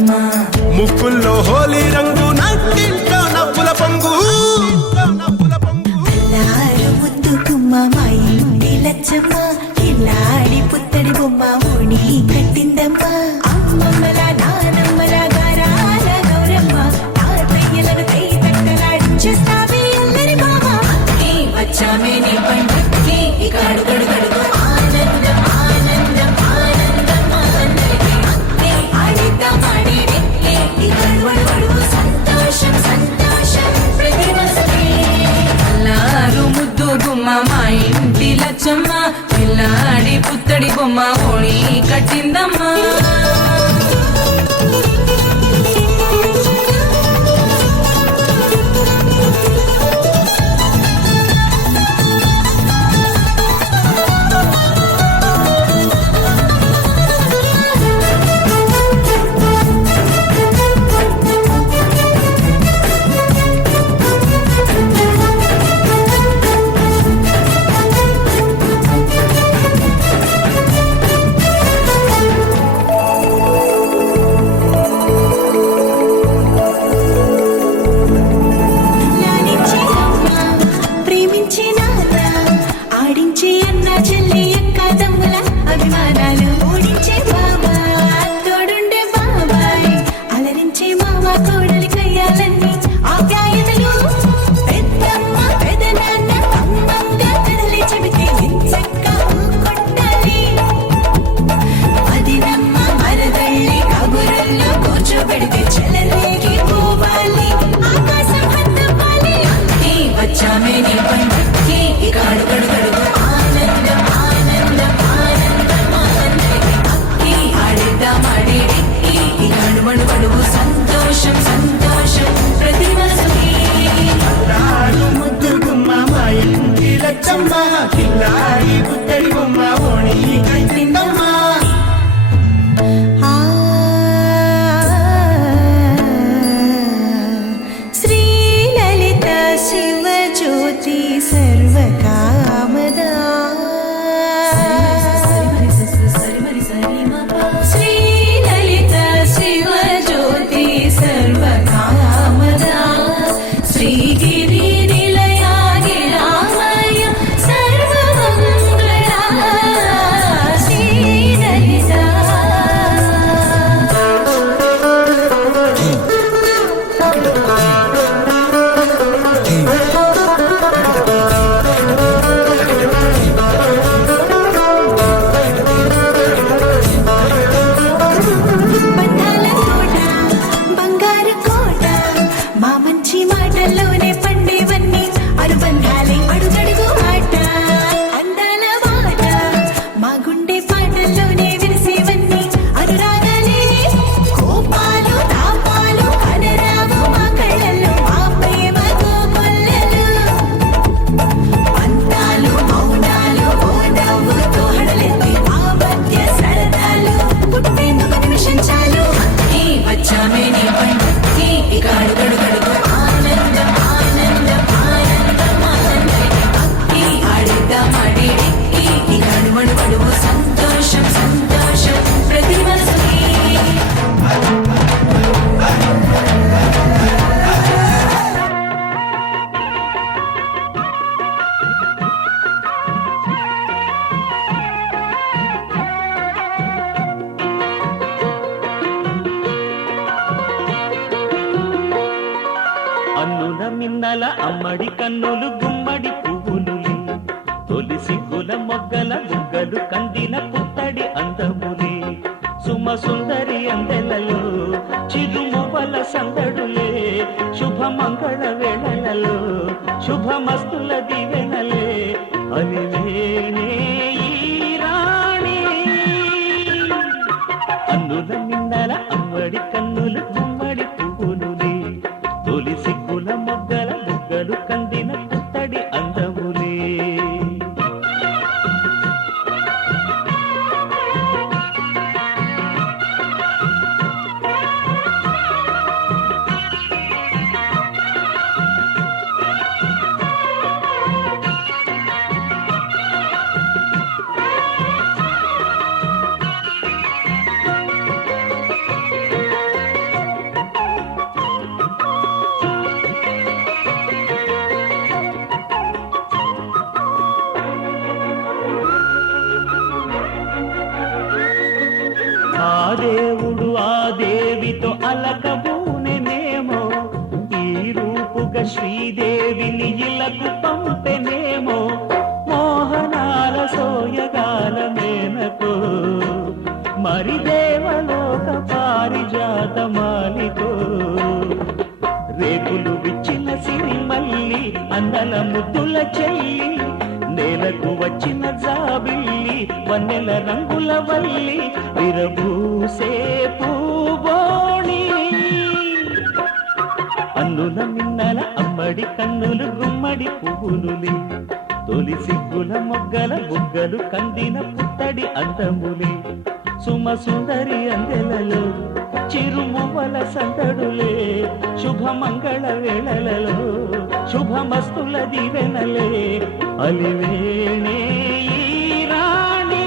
బతుకమ్మ ముక్కుల్లో హోలీ రంగు నట్టింట్లో నవ్వుల పొంగు ముద్దుకుమ్మ మా ఇంటి లచ్చమ్మ ఇల్లాడి పుత్తడి బొమ్మ ఓణి కట్టిందమ్మ అమ్మమ్మల నానమ్మల గారాల గౌరమ్మ తాతయ్యలను కై తక్కలాడించేస్తావే అల్లరి మామ వచ్చామే నీ పండుగకి ఇక అడుగడు గడుగు ఆనందం ఆనందం ఆనందం ఆనందం ఆడిద్దాం ఆడేడే ఇక అడుగడు గడుగు సంతోషం సంతోషం ప్రతి మనసుకే అల్లారు ముద్దు గుమ్మ మా ఇంటి లచ్చమ్మ పిల్లాడి పుత్తడి బొమ్మ ఓణి కట్టిందమ్మా సంతోషం సంతోషం ప్రతి మనసుకి ముద్దు గుమ్మ మా ఇంటి లచ్చమ్మ పిల్లాడి పుత్తడి బొమ్మ ఓణి కట్టిందమ్మ శ్రీ లలిత శివ జ్యోతి సర్వకామదా శ్రీ లలిత శివ జ్యోతి సర్వకామదా శ్రీగిరి నిలయా గిరామయ సర్వమంగళా శ్రీ లలిత బంధాల కోట బంగారు కోట మా మంచి మాటల్లోనే పండేవన్నీ అనుబంధాలే అడుగడుగు ఆట అందాల మాట మా గుండె పాటల్లోనే విరిసేవన్నీ అనురాగాలే కోపాలు తాపాలు కనరావు మా కళ్ళల్లో మా ప్రేమ కోకొల్లలు పంతాలు మౌనాలు ఓ నవ్వుతో హడలెత్తి మా మధ్య సరదాలు పుట్టేందుకు నిమిషం చాలు వచ్చామే నీ పండుగకి ఇక అడుగడు గడుగు ఆనందం ఆనందం ఆనందం ఆనందం ఆడిద్దాం ఆడేడే ఇక అడుగడు గడుగు సంతోషం సంతోషం ప్రతి మనసుకి అన్నుల మిన్నల అమ్మడి కన్నులు గుమ్మడి పువ్వులులే తొలి సిగ్గుల మొగ్గల బుగ్గలు కందిన పుత్తడి అందములే సుమ సుందరి అందెలలో చిరుమువ్వల సందడులే శుభమంగళ వేళలలో శుభమస్తుల దివెనలే అలివేనే ఈ రాణి అన్నుల మిన్నల అమ్మడి కన్నులు గుమ్మడి పువ్వులులే తొలి సిగ్గుల మొగ్గల బుగ్గలు కందిన పుత్తడి అందములే పలకబూనెనేమో ఈ రూపుగా శ్రీదేవిని ఇలకు పంపెనేమో మోహనాల సోయగాల మేనకో మరి దేవలోక పారిజాత మాలికో రేకులు విచ్చిన సిరిమల్లి అందల ముద్దుల చెల్లి నేలకు వచ్చిన జాబిల్లి వన్నెల రంగుల వల్లి విరబూసే పూబోణి అన్నుల మిన్నల అమ్మడి కన్నులు గుమ్మడి పువ్వులులే తొలి సిగ్గుల మొగ్గల బుగ్గలు కందిన పుత్తడి అందములే సుమ సుందరి అందెలలో చిరుమువ్వల సందడులే శుభమంగళ వేళలలో శుభమస్తుల దీవెనలే అలివేణే ఈ రాణి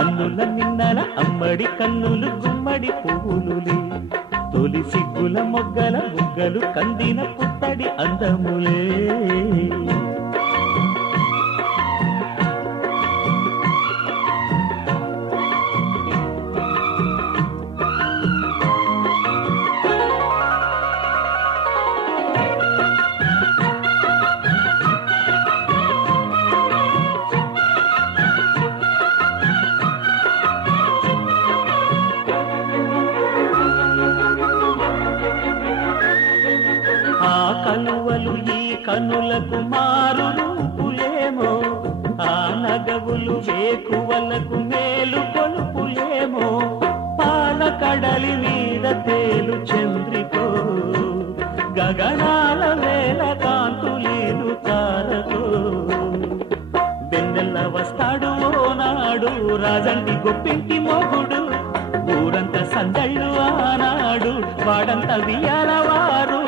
అన్నుల మిన్నల అమ్మడి కన్నులు గుమ్మడి పువ్వులులే తొలి సిగ్గుల మొగ్గల బుగ్గలు కందిన పుత్తడి అందములే కలువలు ఈ కనులకు మారు రూపులేమో ఆ నగవులు వేకువలకు మేలు కొలుపులేమో పాల కడలి మీద తేలు చంద్రికో గగనాల వేల కాంతులేలు తారకో వెన్నెల్ల వస్తాడు ఓనాడు రాజంటి గొప్పింటి మొగుడు ఊరంతా సందళ్ళు ఆనాడు వాడంతా వియాలవారు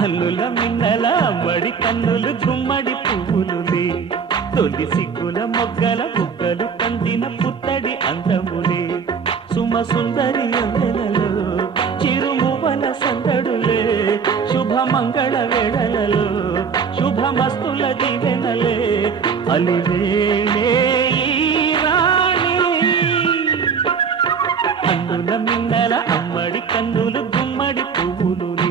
అల్లుల మిన్నల మడి కన్నులు గుమ్మడి పువ్వులులే తొలి సిగ్గుల మొగ్గల బుగ్గలు కందిన పుత్తడి అందములే సుమ సుందరి అందెలలో చిరుమువల సందడులే శుభమంగళ వేళలలో శుభమస్తుల దీవెనలే అలివేణే అన్నుల మిన్నల అమ్మడి కన్నులు గుమ్మడి పువ్వులులే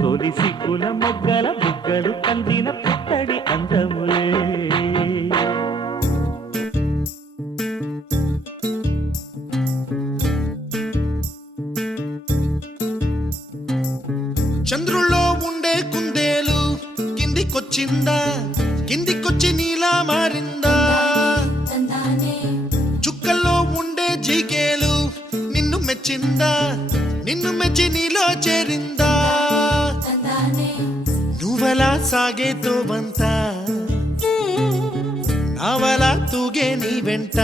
తొలి సిగ్గుల మొగ్గల బుగ్గలు కందిన పుత్తడి అందములే చంద్రుల్లో ఉండే కుందేలు కిందికొచ్చిందా కిందికొచ్చి నీలా మారిందా చుక్కల్లో ఉండే జిగేలు నిన్ను మెచ్చిందా నిన్ను మెచ్చి నీలో చేరిందా నువ్వలా సాగే తోవంత నావలా తూగే నీ వెంట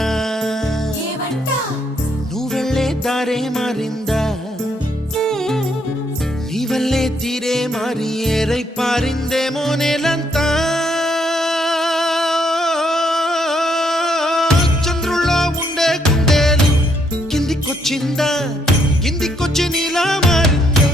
నువ్వెళ్ళే దారే మారిందా నీ వల్లే తీరే మారి ఏరై పారిందేమో నేలంతా చంద్రుల్లో ఉండే కుందేలు కిందికొచ్చిందా కిందికొచ్చి నీలా మారిందా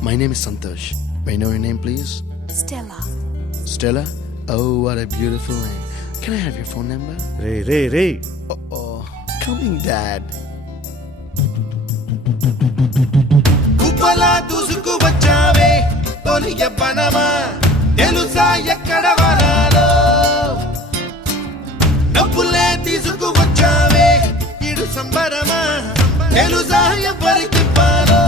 My name is Santosh. May I know your name, please? Stella. Stella? Oh, what a beautiful name. Can I have your phone number? Ray. Uh-oh. Coming, Dad. కుప్పలా దూసుకు వచ్చావే తొలి యవ్వనమా తెలుసా ఎక్కడ వరాలో డబ్బులే తీసుకు వచ్చావే ఇడు సంబరమా తెలుసా ఎవరికి పాలో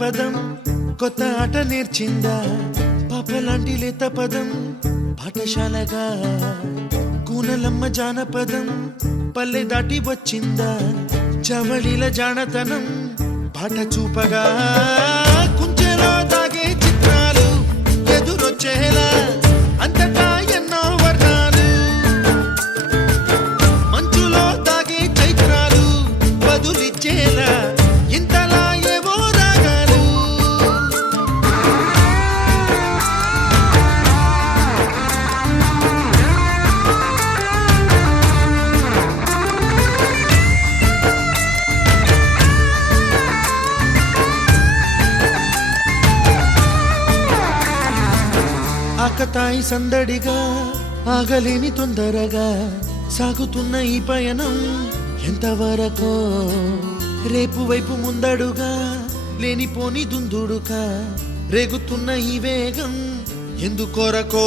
పదం కొత్త ఆట నేర్చిందా పాపలాంటి లేత పదం పాఠశాలగా కూనలమ్మ జానపదం పల్లె దాటి వచ్చిందా చవళిల జానతనం పాట చూపగా కుంచెలో దాగే చిత్రాలు ఎదురొచ్చేలా అంతటా ఎన్నో వర్ణాలు మంచులో దాగే చైత్రాలు బదులిచ్చేలా ఇంతలా ఏవో రాగాలు ఆకతాయి సందడిగా ఆగలేని తొందరగా సాగుతున్న ఈ పయనం ఎంతవరకో రేపు వైపు ముందడుగా లేనిపోని దుందుడుగా రేగుతున్న ఈ వేగం ఎందుకొరకో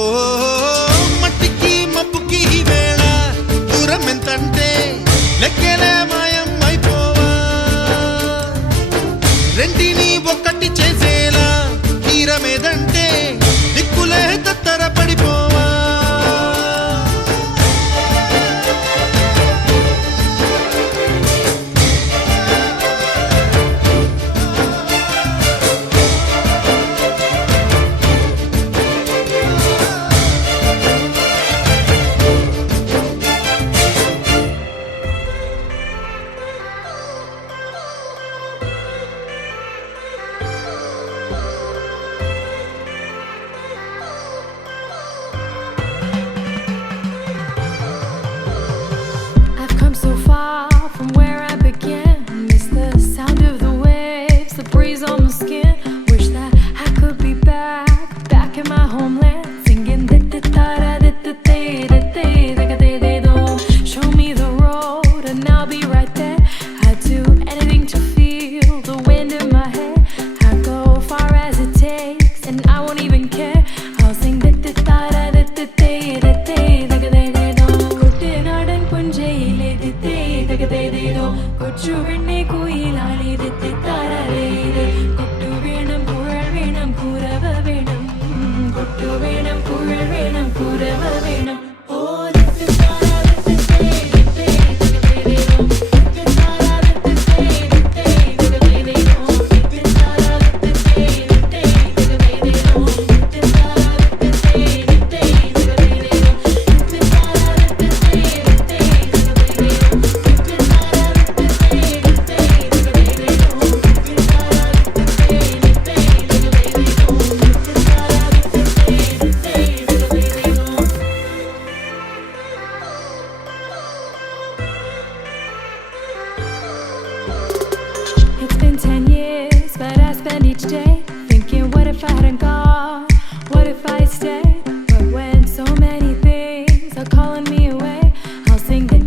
మట్టికి మబ్బుకి ఈ వేళ దూరం ఎంతంటే లెక్కలే మాయం అయిపోవా రెంటిని ఒక్కటి చేసేలా తీరమేదంటే దిక్కులే తత్తర పడిపోవా I've come so far from where I began. Miss the sound of the waves, the breeze on my skin. Wish that I could be back in my homeland, singing show me the road and I'll be right there. I'd do anything to feel the wind in my hair. I'd go far as it takes and I won't even care. I'll sing കുട്ടനാടൻ പുഞ്ചയിലെ കൊച്ചു വെണ്ണെ കുയിലാളി കൊട്ടു വേണം കുഴൽ വേണം കുരവ വേണം കൊട്ടു വേണം കുഴൽ വേണം കുരവ വേണം ഓ It's been 10 years, but I spend each day thinking, what if I hadn't gone? What if I stayed? But when so many things are calling me away, I'll sing it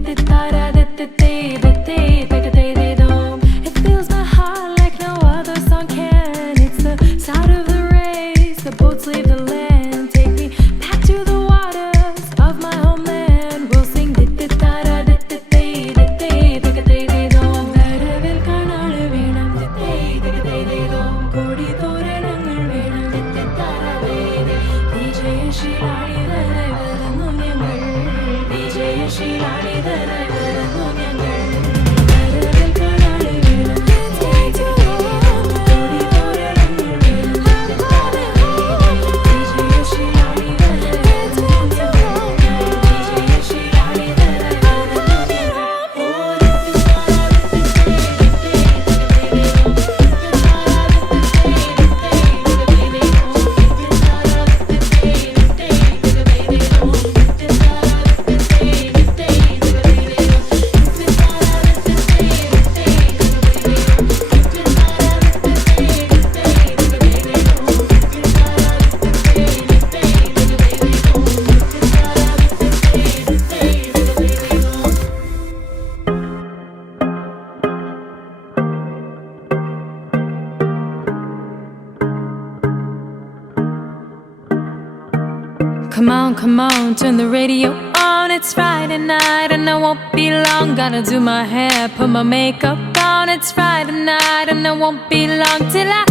fills my heart like no other song can. It's the sound of the race, the boats leave the land. Take me back to the waters of my homeland. We'll sing Come on, turn the radio on. It's Friday night and I won't be long. Gotta do my hair, put my makeup on. It's Friday night and I won't be long till I